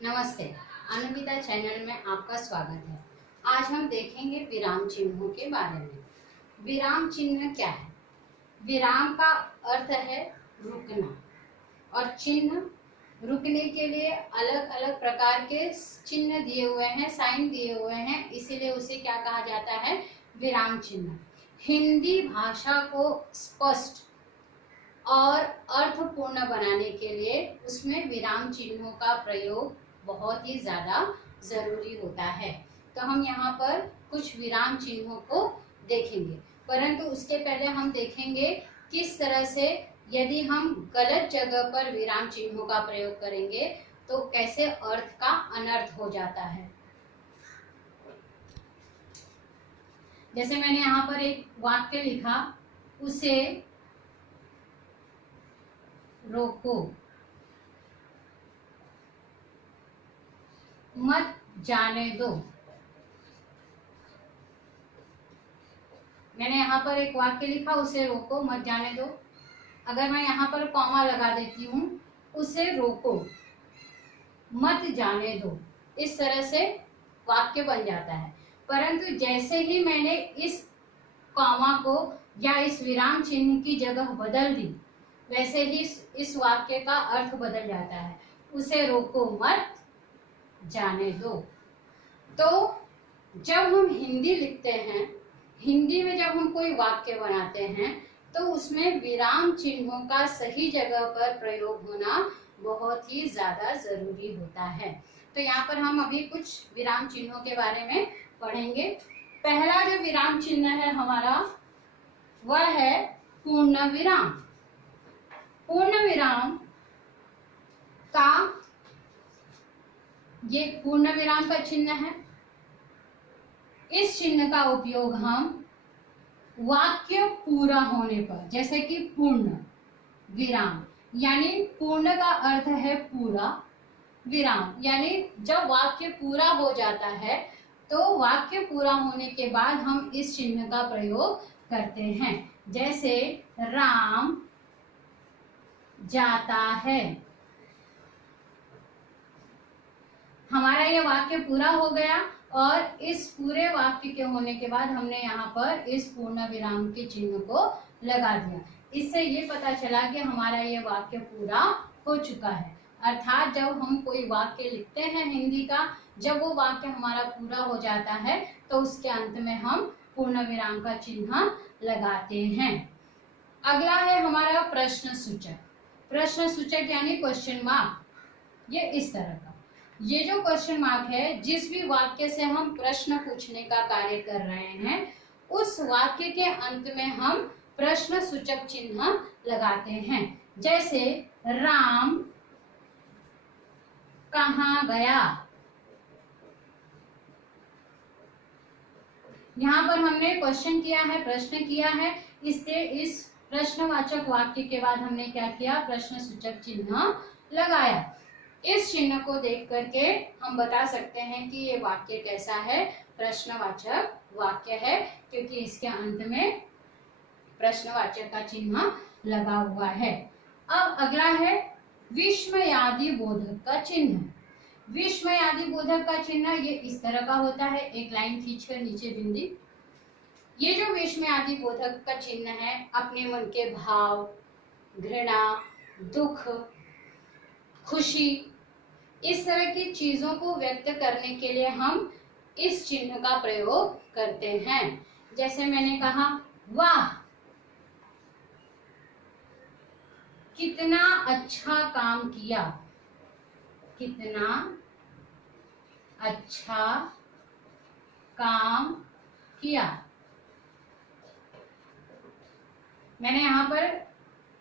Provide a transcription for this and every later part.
नमस्ते, अनुविदा चैनल में आपका स्वागत है। आज हम देखेंगे विराम चिन्हों के बारे में। विराम चिन्ह क्या है? विराम का अर्थ है रुकना और चिन्ह रुकने के लिए अलग अलग प्रकार के चिन्ह दिए हुए हैं, साइन दिए हुए हैं, इसीलिए उसे क्या कहा जाता है? विराम चिन्ह। हिंदी भाषा को स्पष्ट और अर्थपूर्ण बनाने के लिए उसमें विराम चिन्हों का प्रयोग बहुत ही ज़्यादा ज़रूरी होता है। तो हम यहाँ पर कुछ विराम चिन्हों को देखेंगे, परंतु उसके पहले हम देखेंगे किस तरह से यदि हम गलत जगह पर विराम चिन्हों का प्रयोग करेंगे तो कैसे अर्थ का अनर्थ हो जाता है। जैसे मैंने यहाँ पर एक वाक्य लिखा, उसे रोको, मत जाने दो। मैंने यहाँ पर एक वाक्य लिखा, उसे रोको मत जाने दो। अगर मैं यहाँ पर कॉमा लगा देती हूँ, उसे रोको मत जाने दो, इस तरह से वाक्य बन जाता है। परंतु जैसे ही मैंने इस कॉमा को या इस विराम चिन्ह की जगह बदल दी, वैसे ही इस वाक्य का अर्थ बदल जाता है। उसे रोको मत जाने दो। तो जब हम हिंदी लिखते हैं, हिंदी में जब हम कोई वाक्य बनाते हैं तो उसमें विराम चिन्हों का सही जगह पर प्रयोग होना बहुत ही ज्यादा जरूरी होता है। तो यहाँ पर हम अभी कुछ विराम चिन्हों के बारे में पढ़ेंगे। पहला जो विराम चिन्ह है हमारा, वह है पूर्ण विराम। पूर्ण विराम का ये पूर्ण विराम का चिन्ह है। इस चिन्ह का उपयोग हम वाक्य पूरा होने पर, जैसे कि पूर्ण विराम, यानी पूर्ण का अर्थ है पूरा, विराम यानी जब वाक्य पूरा हो जाता है तो वाक्य पूरा होने के बाद हम इस चिन्ह का प्रयोग करते हैं। जैसे राम जाता है, हमारा ये वाक्य पूरा हो गया और इस पूरे वाक्य के होने के बाद हमने यहाँ पर इस पूर्ण विराम के चिन्ह को लगा दिया। इससे ये पता चला कि हमारा ये वाक्य पूरा हो चुका है। अर्थात जब हम कोई वाक्य लिखते हैं हिंदी का, जब वो वाक्य हमारा पूरा हो जाता है तो उसके अंत में हम पूर्ण विराम का चिन्ह लगाते हैं। अगला है हमारा प्रश्न सूचक। प्रश्न सूचक यानी क्वेश्चन मार्क। ये इस तरह का, ये जो क्वेश्चन मार्क है, जिस भी वाक्य से हम प्रश्न पूछने का कार्य कर रहे हैं, उस वाक्य के अंत में हम प्रश्न सूचक चिन्ह लगाते हैं। जैसे राम कहाँ गया, यहाँ पर हमने क्वेश्चन किया है, प्रश्न किया है, इससे इस प्रश्नवाचक वाक्य के बाद हमने क्या किया? प्रश्न सूचक चिन्ह लगाया। इस चिन्ह को देख करके हम बता सकते हैं कि ये वाक्य कैसा है, प्रश्नवाचक वाक्य है, क्योंकि इसके अंत में प्रश्नवाचक का चिन्ह लगा हुआ है। अब अगला है विस्मयादि बोधक का चिन्ह। विस्मयादि बोधक का चिन्ह ये इस तरह का होता है, एक लाइन खींचकर नीचे बिंदी। ये जो विस्मयादि बोधक का चिन्ह है, अपने मन के भाव, घृणा, दुख, खुशी, इस तरह की चीजों को व्यक्त करने के लिए हम इस चिन्ह का प्रयोग करते हैं। जैसे मैंने कहा, वाह कितना अच्छा काम किया, कितना अच्छा काम किया। मैंने यहाँ पर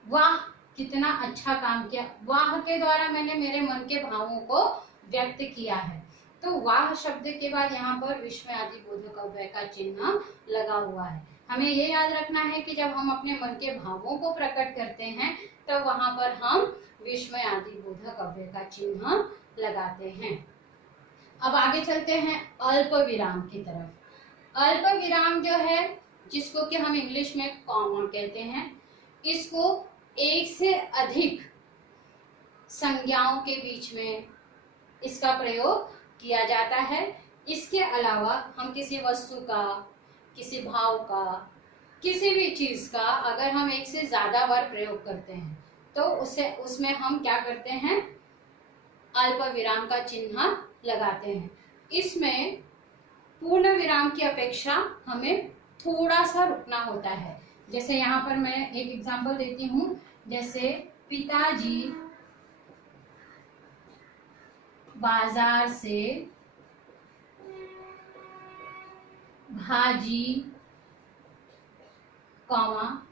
वाह कितना अच्छा काम किया, वाह के द्वारा मैंने मेरे मन के भावों को व्यक्त किया है। तो वाह शब्द के बाद यहाँ पर विस्मयादि बोधक अव्यय का चिन्ह लगा हुआ है। हमें ये याद रखना है कि जब हम अपने मन के भावों को प्रकट करते हैं तो वहां पर हम विस्मयादि बोधक अव्यय का चिन्ह लगाते हैं। अब आगे चलते हैं अल्प विराम की तरफ। अल्प विराम जो है, जिसको कि हम इंग्लिश में कॉमा कहते हैं, इसको एक से अधिक संज्ञाओं के बीच में इसका प्रयोग किया जाता है। इसके अलावा हम किसी वस्तु का, किसी भाव का, किसी भी चीज का अगर हम एक से ज्यादा बार प्रयोग करते हैं तो उसमें हम क्या करते हैं, अल्प विराम का चिन्ह लगाते हैं। इसमें पूर्ण विराम की अपेक्षा हमें थोड़ा सा रुकना होता है। जैसे यहाँ पर मैं एक एग्जांपल देती हूँ, जैसे पिताजी बाजार से भाजी,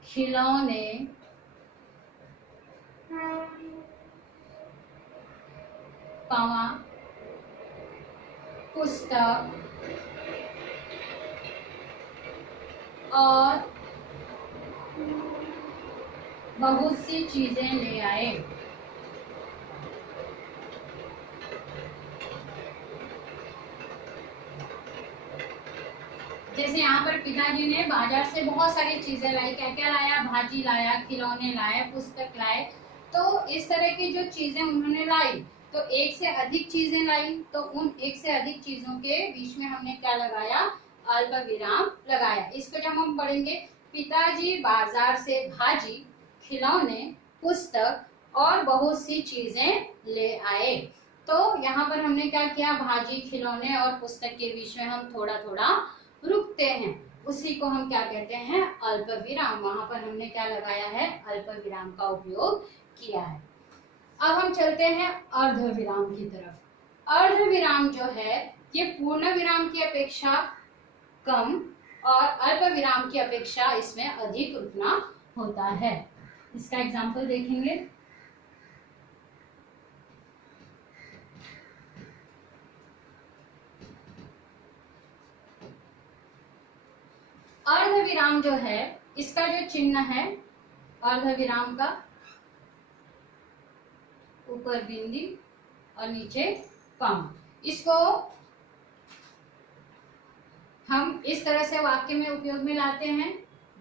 खिलौने, पुस्तक और बहुत सी चीजें ले आए। जैसे यहाँ पर पिताजी ने बाजार से बहुत सारी चीजें लाई, क्या क्या लाया, भाजी लाया, खिलौने लाए, पुस्तक लाए। तो इस तरह की जो चीजें उन्होंने लाई, तो एक से अधिक चीजें लाई, तो उन एक से अधिक चीजों के बीच में हमने क्या लगाया, अल्प विराम लगाया। इसको जब हम पढ़ेंगे, पिताजी बाजार से भाजी, खिलौने, पुस्तक और बहुत सी चीजें ले आए। तो यहाँ पर हमने क्या किया, भाजी, खिलौने और पुस्तक के बीच में हम थोड़ा थोड़ा रुकते हैं, उसी को हम क्या कहते हैं, अल्प विराम। वहां पर हमने क्या लगाया है, अल्प विराम का उपयोग किया है। अब हम चलते हैं अर्ध विराम की तरफ। अर्ध विराम जो है ये पूर्ण विराम की अपेक्षा कम और अल्प विराम की अपेक्षा इसमें अधिक रुकना होता है। इसका एग्जाम्पल देखेंगे। अर्ध विराम जो है, इसका जो चिन्ह है अर्ध विराम का, ऊपर बिंदी और नीचे कम, इसको हम इस तरह से वाक्य में उपयोग में लाते हैं,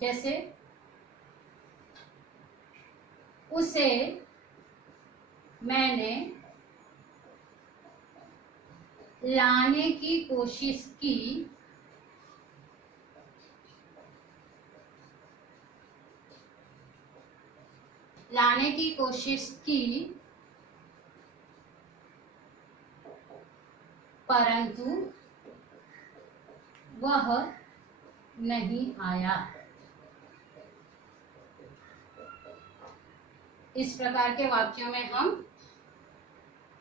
जैसे उसे मैंने लाने की कोशिश की, परंतु वह नहीं आया। इस प्रकार के वाक्यों में हम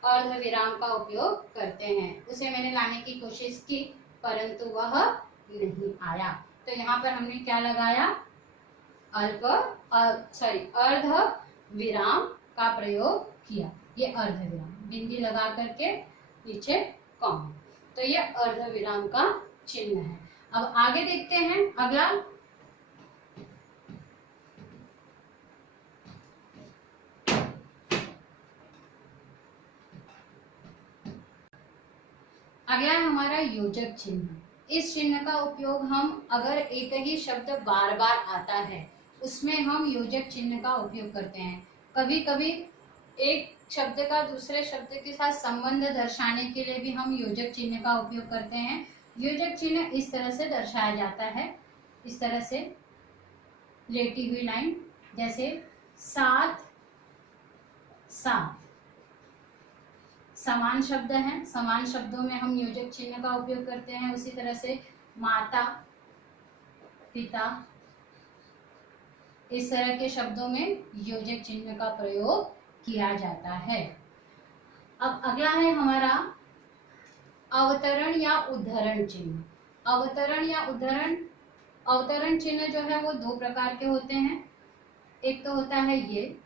अर्ध विराम का उपयोग करते हैं। उसे मैंने लाने की कोशिश की परंतु वह नहीं आया। तो यहाँ पर हमने क्या लगाया, अर्ध विराम का प्रयोग किया। ये अर्ध विराम, बिंदी लगा करके नीचे कॉमा, तो ये अर्ध विराम का चिन्ह है। अब आगे देखते हैं अगला। अगला है हमारा योजक चिन्ह। इस चिन्ह का उपयोग हम अगर एक ही शब्द बार बार आता है उसमें हम योजक चिन्ह का उपयोग करते हैं। कभी कभी एक शब्द का दूसरे शब्द के साथ संबंध दर्शाने के लिए भी हम योजक चिन्ह का उपयोग करते हैं। योजक चिन्ह इस तरह से दर्शाया जाता है, इस तरह से लेटी हुई लाइन, जैसे साथ साथ, समान शब्द हैं, समान शब्दों में हम योजक चिन्ह का उपयोग करते हैं। उसी तरह से माता, पिता, इस तरह के शब्दों में योजक चिन्ह का प्रयोग किया जाता है। अब अगला है हमारा अवतरण या उद्धरण चिन्ह। अवतरण या उद्धरण, अवतरण चिन्ह जो है वो दो प्रकार के होते हैं। एक तो होता है ये,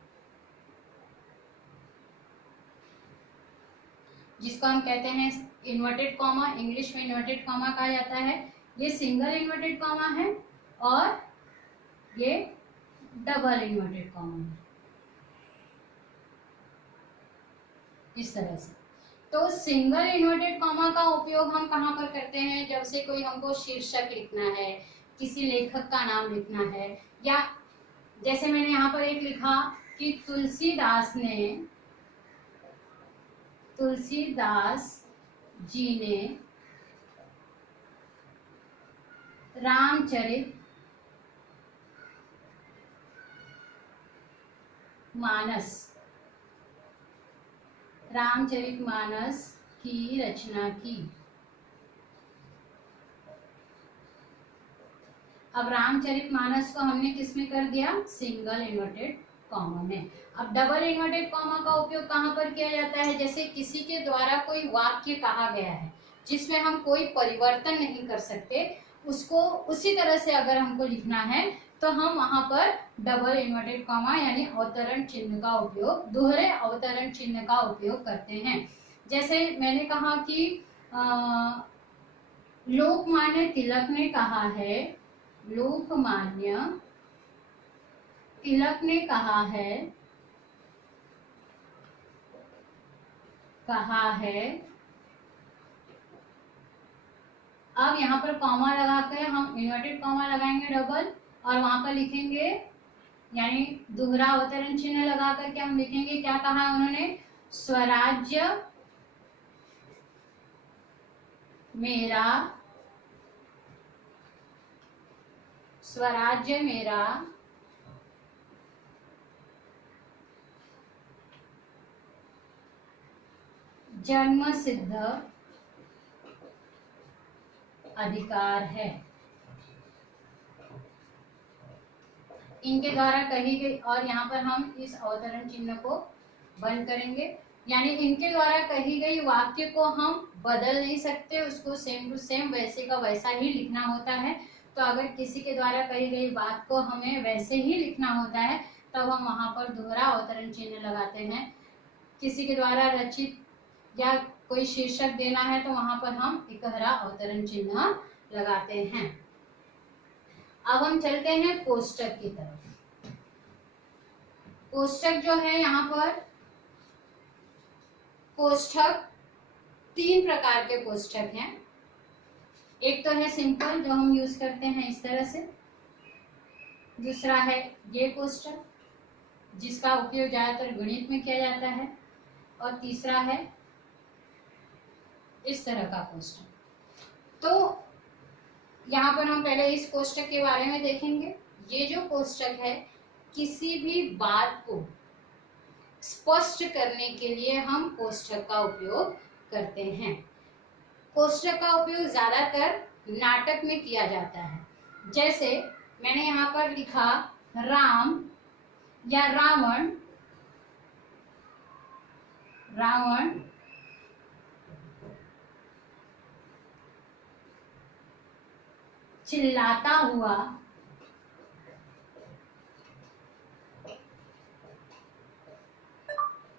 जिसको हम कहते हैं इन्वर्टेड कॉमा, इंग्लिश में इन्वर्टेड कॉमा कहा जाता है। ये सिंगल इन्वर्टेड कॉमा है और ये डबल इन्वर्टेड कॉमा है, इस तरह से। तो सिंगल इन्वर्टेड कॉमा का उपयोग हम कहाँ पर करते हैं, जब से कोई हमको शीर्षक लिखना है, किसी लेखक का नाम लिखना है, या जैसे मैंने यहाँ पर एक लिखा कि तुलसीदास तुलसीदास जी ने रामचरित मानस की रचना की। अब रामचरितमानस को हमने किस में कर दिया? सिंगल इन्वर्टेड कॉमा में। अब डबल इन्वर्टेड कॉमा का उपयोग कहाँ पर किया जाता है? जैसे किसी के द्वारा कोई वाक्य कहा गया है जिसमें हम कोई परिवर्तन नहीं कर सकते, उसको उसी तरह से अगर हमको लिखना है तो हम वहां पर डबल इन्वर्टेड कॉमा यानी अवतरण चिन्ह का उपयोग, दोहरे अवतरण चिन्ह का उपयोग करते हैं। जैसे मैंने कहा कि लोकमान्य तिलक ने कहा है, लोकमान्य तिलक ने कहा है। अब यहाँ पर कॉमा लगाकर हम इन्वर्टेड कॉमा लगाएंगे डबल, और वहां पर लिखेंगे यानी दोहरा अवतरण चिन्ह लगा करके हम लिखेंगे क्या कहा है उन्होंने? स्वराज्य मेरा जन्मसिद्ध अधिकार है। इनके द्वारा कही गई, और यहाँ पर हम इस अवतरण चिन्ह को बंद करेंगे, यानी इनके द्वारा कही गई वाक्य को हम बदल नहीं सकते, उसको सेम टू सेम वैसे का वैसा ही लिखना होता है। तो अगर किसी के द्वारा कही गई बात को हमें वैसे ही लिखना होता है तब हम वहां पर दोहरा अवतरण चिन्ह लगाते हैं। किसी के द्वारा रचित या कोई शीर्षक देना है तो वहां पर हम इकहरा अवतरण चिन्ह लगाते हैं। अब हम चलते हैं कोष्टक की तरफ। कोष्टक जो है, यहाँ पर कोष्टक 3 प्रकार के कोष्टक हैं। एक तो है सिंपल जो हम यूज करते हैं इस तरह से, दूसरा है ये कोष्टक जिसका उपयोग ज्यादातर गणित में किया जाता है, और तीसरा है इस तरह का कोष्टक। तो यहाँ पर हम पहले इस कोष्टक के बारे में देखेंगे। ये जो कोष्टक है किसी भी बात को स्पष्ट करने के लिए हम कोष्टक का उपयोग करते हैं। कोष्टक का उपयोग ज्यादातर नाटक में किया जाता है। जैसे मैंने यहाँ पर लिखा राम या रावण चिल्लाता हुआ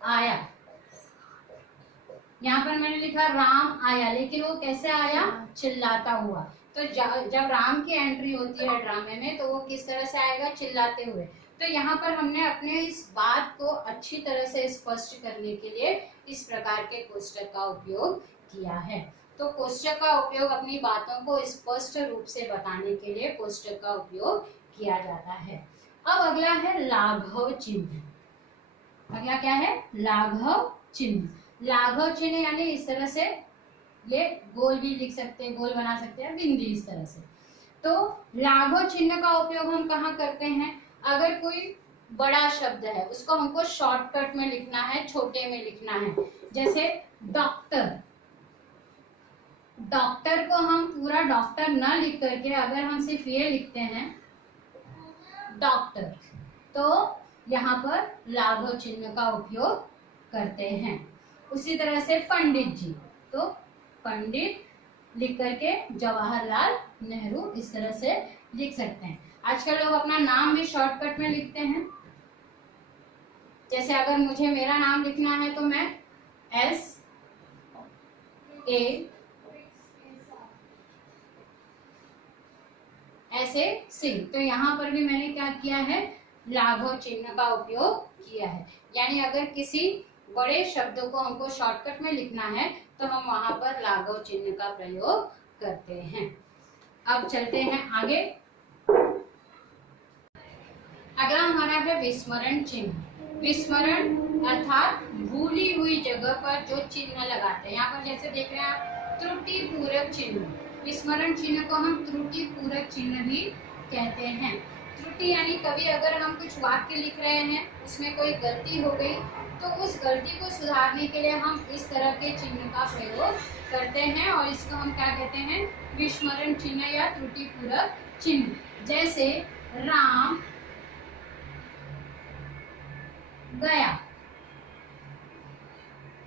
आया। यहाँ पर मैंने लिखा राम आया, लेकिन वो कैसे आया? चिल्लाता हुआ। तो जब राम की एंट्री होती है ड्रामे में तो वो किस तरह से आएगा? चिल्लाते हुए। तो यहाँ पर हमने अपने इस बात को अच्छी तरह से स्पष्ट करने के लिए इस प्रकार के कोष्टक का उपयोग किया है। तो कोष्टक का उपयोग अपनी बातों को स्पष्ट रूप से बताने के लिए कोष्टक का उपयोग किया जाता है। अब अगला है लाघव चिन्ह। अगला क्या है? लाघव चिन्ह। लाघव चिन्ह यानी इस तरह से, ये गोल भी लिख सकते हैं, गोल बना सकते हैं, बिंदी इस तरह से। तो लाघव चिन्ह का उपयोग हम कहाँ करते हैं? अगर कोई बड़ा शब्द है उसको हमको शॉर्टकट में लिखना है, छोटे में लिखना है। जैसे डॉक्टर, डॉक्टर को हम पूरा डॉक्टर न लिख करके अगर हम सिर्फ ये लिखते हैं डॉक्टर, तो यहाँ पर लाघव चिन्ह का उपयोग करते हैं। उसी तरह से पंडित जी, तो पंडित लिख करके जवाहरलाल नेहरू इस तरह से लिख सकते हैं। आजकल लोग अपना नाम भी शॉर्टकट में लिखते हैं। जैसे अगर मुझे मेरा नाम लिखना है तो मैं ऐसे सिंह, तो यहाँ पर भी मैंने क्या किया है? लाघव चिन्ह का उपयोग किया है। यानी अगर किसी बड़े शब्द को हमको शॉर्टकट में लिखना है तो हम वहां पर लाघव चिन्ह का प्रयोग करते हैं। अब चलते हैं आगे। अगला हमारा है विस्मरण चिन्ह। विस्मरण अर्थात भूली हुई जगह पर जो चिन्ह लगाते हैं, यहाँ पर जैसे देख रहे हैं आप त्रुटि पूरक चिन्ह, विस्मरण चिन्ह को हम त्रुटि पूरक चिन्ह भी कहते हैं। त्रुटि यानी कभी अगर हम कुछ वाक्य लिख रहे हैं उसमें कोई गलती हो गई तो उस गलती को सुधारने के लिए हम इस तरह के चिन्ह का प्रयोग करते हैं और इसको हम क्या कहते हैं, विस्मरण चिन्ह या त्रुटि पूरक चिन्ह। जैसे राम गया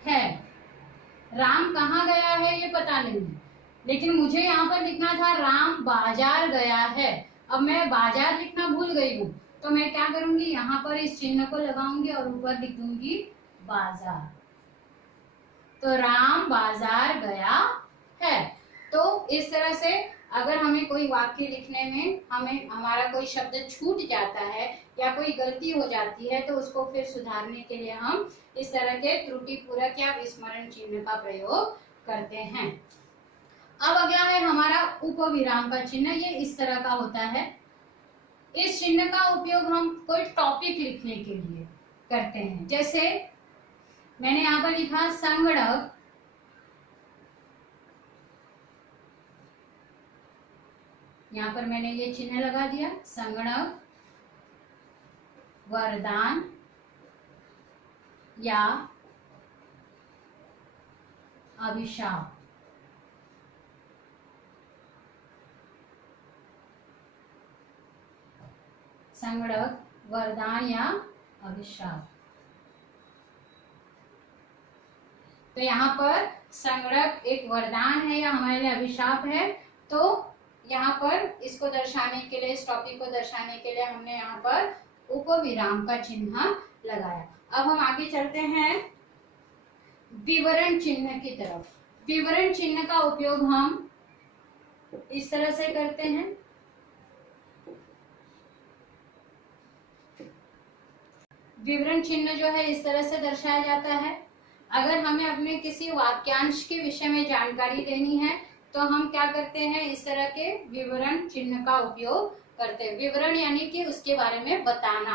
है, राम कहाँ गया है ये पता नहीं, लेकिन मुझे यहाँ पर लिखना था राम बाजार गया है। अब मैं बाजार लिखना भूल गई हूँ तो मैं क्या करूंगी, यहाँ पर इस चिन्ह को लगाऊंगी और ऊपर लिख दूंगी बाजार। तो राम बाजार गया है। तो इस तरह से अगर हमें कोई वाक्य लिखने में हमारा कोई शब्द छूट जाता है या कोई गलती हो जाती है तो उसको फिर सुधारने के लिए हम इस तरह के त्रुटि पूरक या विस्मरण चिन्ह का प्रयोग करते हैं। अब अगला है हमारा उपविराम का चिन्ह। ये इस तरह का होता है। इस चिन्ह का उपयोग हम कोई टॉपिक लिखने के लिए करते हैं। जैसे मैंने यहाँ पर लिखा संगणक यहाँ पर मैंने ये चिन्ह लगा दिया, संगणक वरदान या अभिशाप। संगणक वरदान या अभिशाप। तो यहाँ पर संगणक एक वरदान है या हमारे लिए अभिशाप है। तो यहाँ पर इसको दर्शाने के लिए, इस टॉपिक को दर्शाने के लिए हमने यहाँ पर उपविराम का चिन्ह लगाया। अब हम आगे चलते हैं विवरण चिन्ह की तरफ। विवरण चिन्ह का उपयोग हम इस तरह से करते हैं। विवरण चिन्ह जो है इस तरह से दर्शाया जाता है। अगर हमें अपने किसी वाक्यांश के विषय में जानकारी देनी है तो हम क्या करते हैं, इस तरह के विवरण चिन्ह का उपयोग करते हैं। विवरण यानी कि उसके बारे में बताना,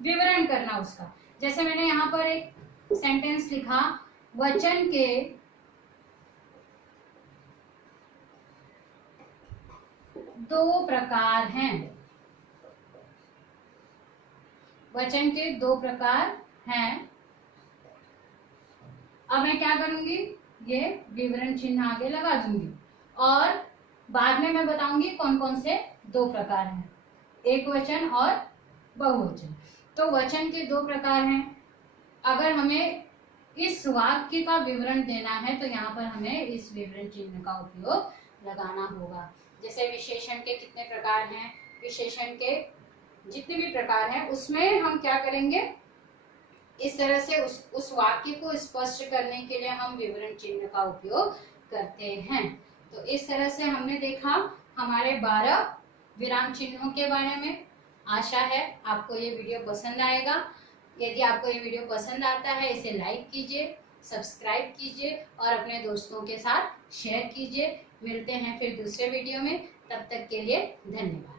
विवरण करना उसका। जैसे मैंने यहाँ पर एक सेंटेंस लिखा, वचन के दो प्रकार हैं। वचन के दो प्रकार हैं। अब मैं क्या करूंगी, ये विवरण चिन्ह आगे लगा दूंगी और बाद में मैं बताऊंगी कौन कौन से दो प्रकार हैं, एक वचन और बहुवचन। तो वचन के दो प्रकार हैं। अगर हमें इस वाक्य का विवरण देना है तो यहाँ पर हमें इस विवरण चिन्ह का उपयोग लगाना होगा। जैसे विशेषण के कितने प्रकार हैं, विशेषण के जितने भी प्रकार हैं उसमें हम क्या करेंगे, इस तरह से उस वाक्य को स्पष्ट करने के लिए हम विवरण चिन्ह का उपयोग करते हैं। तो इस तरह से हमने देखा हमारे 12 विराम चिन्हों के बारे में। आशा है आपको ये वीडियो पसंद आएगा। यदि आपको ये वीडियो पसंद आता है इसे लाइक कीजिए, सब्सक्राइब कीजिए और अपने दोस्तों के साथ शेयर कीजिए। मिलते हैं फिर दूसरे वीडियो में, तब तक के लिए धन्यवाद।